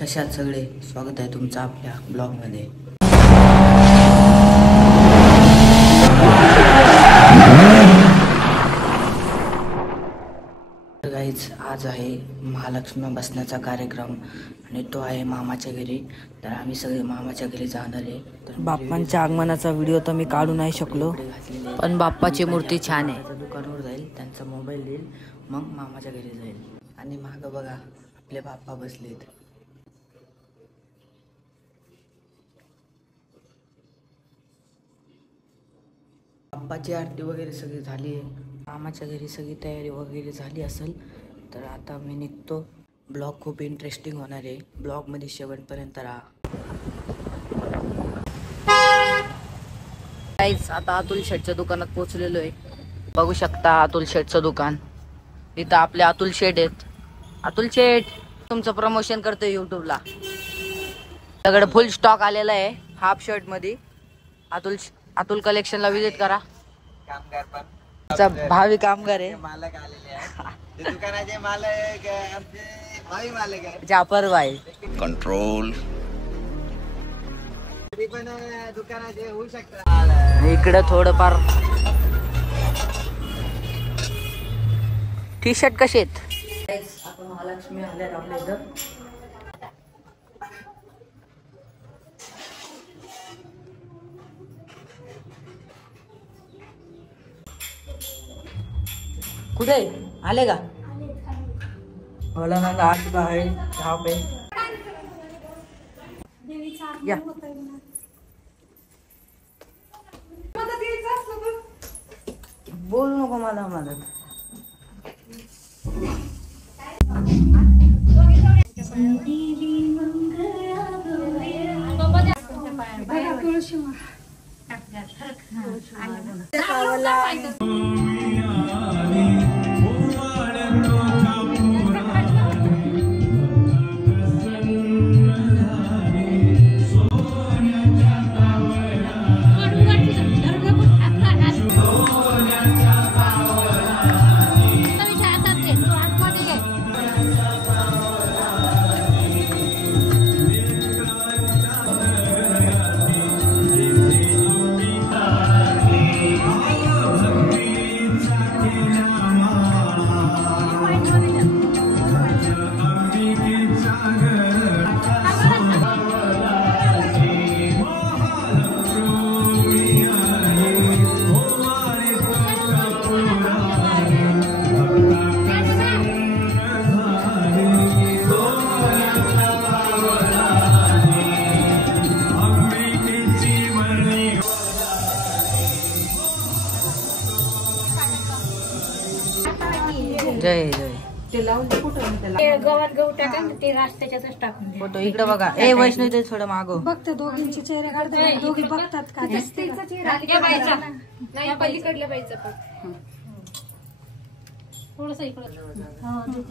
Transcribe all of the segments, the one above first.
कशात सगळे स्वागत आहे तुमचं आपल्या ब्लॉग मध्ये। गाईज आज आहे महालक्ष्मी बसण्याचा कार्यक्रम आणि तो आहे मामाच्या घरी। तर आम्ही सगळे मामाच्या घरी जाणार आहे। तर बाप्पांच्या आगमनाचा व्हिडिओ तर मी काढू नाही शकलो, पण बाप्पाची मूर्ती छान आहे। दुकानावर जाईल, त्यांचा मोबाईल देईल, मग मामाच्या घरी जाईल। आणि मागं बघा आपले बाप्पा बसलेत। बाप्पाची आरती वगैरे सगळी झाली आहे। मामाच्या घरी सगळी तयारी वगैरे झाली असेल। तर आता मी निघतो। ब्लॉग खूप इंटरेस्टिंग होणार आहे, ब्लॉग मध्ये शेवटपर्यंत राहा। गाईज आता अतुल शेठच्या दुकानात पोहोचलेलो आहे। बघू शकता अतुल शेठचं दुकान। इथं आपले अतुल शेठ आहेत। अतुल शेठ तुमचं प्रमोशन करतोय यूट्यूबला। सगळं फुल स्टॉक आलेला आहे हाफ शर्ट मध्ये। अतुल कलेक्शनला विजिट करा। कामगार पण भावी कामगार आहे, मालक आलेले आहे दुकानाचे मालक आमचे भावी मालक आहे जाफर भाई। कंट्रोल पण दुकानाचे होऊ शकतात। इकडे थोडंफार टी शर्ट कसे आहेत। आपण महालक्ष्मी आल्या आपल्या इथं। कुठे आले का? बोला ना, 8 का आहे 10 पे या। बोलू नको मला मदत। जय जय गव्हात गहू टाका ते रस्त्याच्याच टाकून फोटो इकडे बघा। ए वैष्णवी ते थोडं मागो बघते दोघींचे चेहरे काढतात, दोघी बघतात का नाही पलीकडल्या बाईचा थोडस इकडं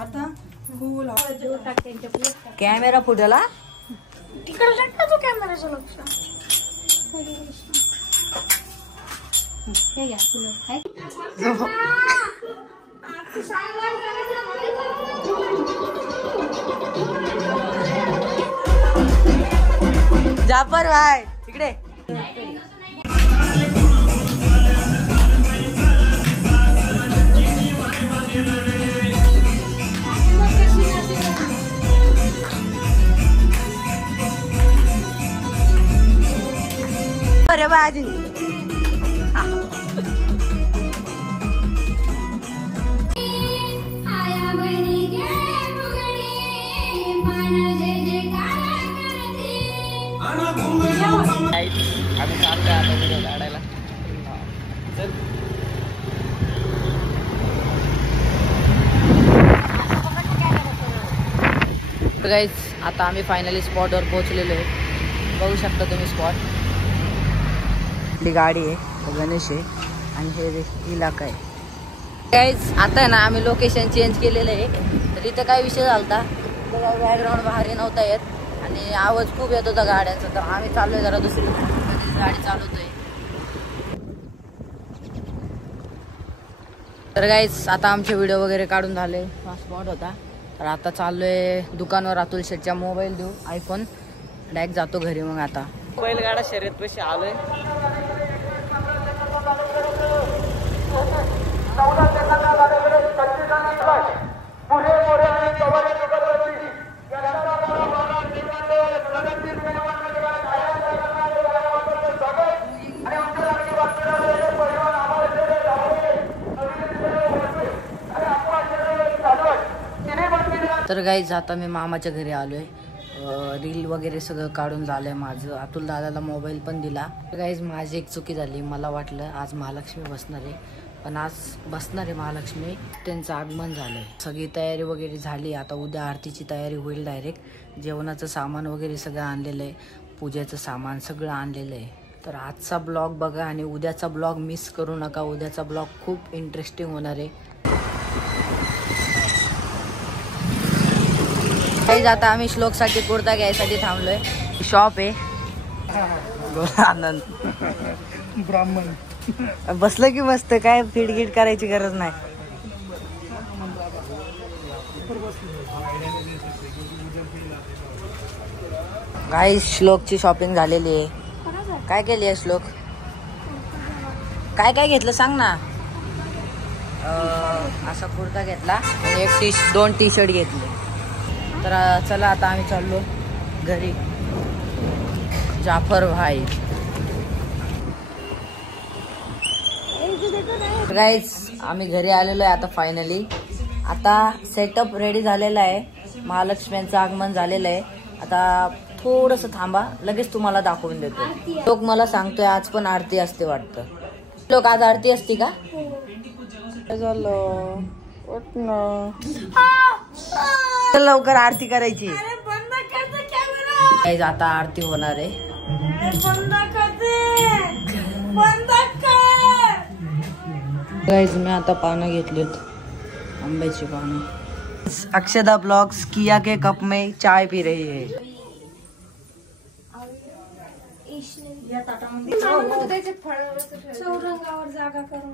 आता फुल कॅमेरा फुटला तिकडे लागतो तो कॅमेराचं लक्ष। हे घ्या फुलं जाफर भाई इकडे। अरे बाजी आम्ही चाललोय आता व्हिडिओ काढायला। तर गाईज आता आम्ही फायनली स्पॉटवर पोहोचलेलो आहे। बघू शकता तुम्ही स्पॉट। आपली गाडी आहे, गणेश आहे आणि हे इलाका आहे। गाईज आता आहे ना आम्ही लोकेशन चेंज केलेलं आहे। तर इथं काय विषय झालता, बॅकग्राऊंड भारी नव्हता येत आणि आवाज खूप येत होता गाड्यांचा, तर आम्ही चाललोय जरा दुसरी गाडी चालवतोय. तर गाईज आता आमचे व्हिडिओ वगैरे काढून झाले. हा स्पॉट होता. तर आता चाललोय दुकानावर अतुल शेटच्या मोबाईल देऊ आयफोन, डायरेक्ट जातो घरी. मग आता बैलगाडा शर्यत पैसे आलोय. तर गाईज आता मी मामाच्या घरी आलोय. रील वगैरे सगळं काढून झालंय माझं. अतुल दादाला मोबाईल पण दिला. तर गाईज माझी एक चुकी झाली. मला वाटलं आज महालक्ष्मी बसणार आहे, पण आज बसणार आहे महालक्ष्मी. त्यांचं आगमन झालंय. सगळी तयारी वगैरे झाली. आता उद्या आरतीची तयारी होईल. डायरेक्ट जेवणाचं सामान वगैरे सगळं आणलेलं आहे. पूजेचं सामान सगळं आणलेलं आहे. तर आजचा ब्लॉग बघा आणि उद्याचा ब्लॉग मिस करू नका. उद्याचा ब्लॉग खूप इंटरेस्टिंग होणार आहे. काही आता आम्ही श्लोकसाठी कुर्ता घ्यायसाठी थांबलोय. शॉप आहे. आनंद ब्राह्मण बसलं की मस्त, काय फिडगिट करायची गरज नाही. काही श्लोकची शॉपिंग झालेली आहे. काय केली आहे श्लोक? काय काय घेतलं सांग ना. असा कुर्ता घेतला आणि दोन टी शर्ट घेतले. तर चला आता आम्ही चाललो घरी. जाफर भाई गाईज आम्ही घरी आलेलो आहे आता फायनली. आता सेटअप रेडी झालेला आहे. महालक्ष्म्यांचं आगमन झालेलं आहे. आता थोडंसं थांबा, लगेच तुम्हाला दाखवून देतो. लोक मला सांगतोय आज पण आरती असते वाटतं. लोक आज आरती असते का? झालं लवकर आरती करायची. आता आरती होणार आहे. मी आता पानं घेतलीत, आंब्याची पानं. अक्षदा ब्लॉग्स किया के कप में चाय पी रही है. चौरंगावर जागा करून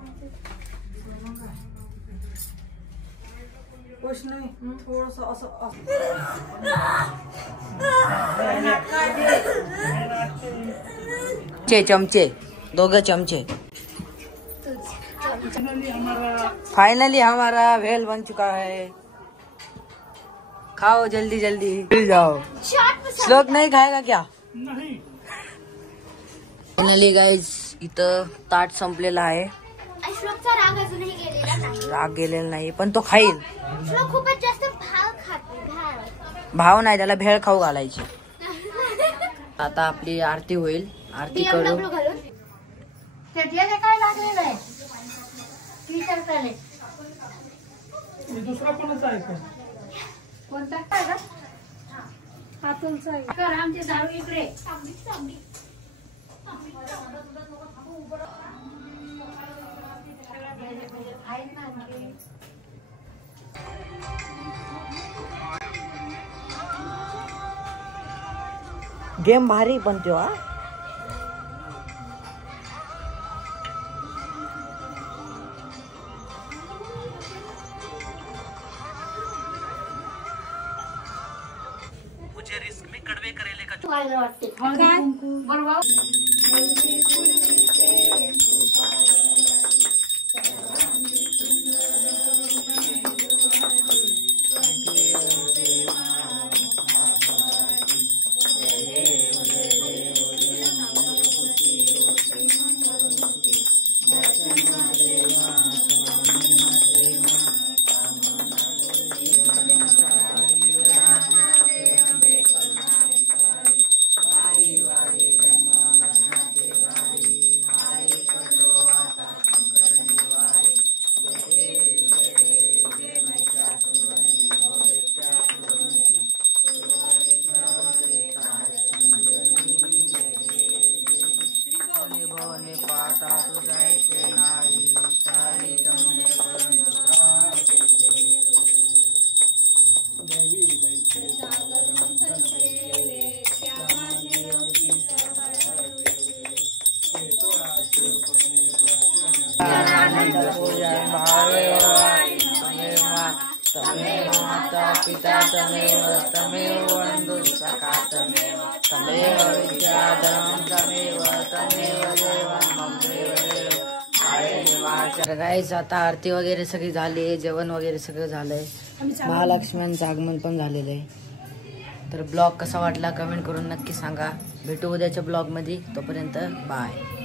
चमचे 2 चमचे. फाइनली हमारा भेल बन चुका है. खाओ जल्दी जल्दी, मिल जाओ. श्लोक नहीं खाएगा क्या? नहीं. फायनली गाईज इथं ताट संपलेला आहे. राग गेलेला नाही, पण तो खाईल. खूपच जास्त भाव नाही, त्याला भेळ खाऊ घालायची. आता आपली आरती होईल. आरती करू. दुसरा कोणाचा आहे का? कोणता आहे का? आतुलचा आहे. कर आमचे दारू इकडे. गेम भारी पण तो. मुझे रिस्क में कड़वे करेले का देवी तमेव माता पिता तमेव तमेव बंधु सखा तमेव विद्याधरं तमेव देवं ममेव तर गाईस आता आरती वगैरे सगळी झाली आहे, जेवण वगैरे सगळं झालंय, महालक्ष्म्यांचं आगमन पण झालेलं आहे. तर ब्लॉग कसा वाटला कमेंट करून नक्की सांगा. भेटू उद्याच्या ब्लॉग मध्ये, तोपर्यंत बाय.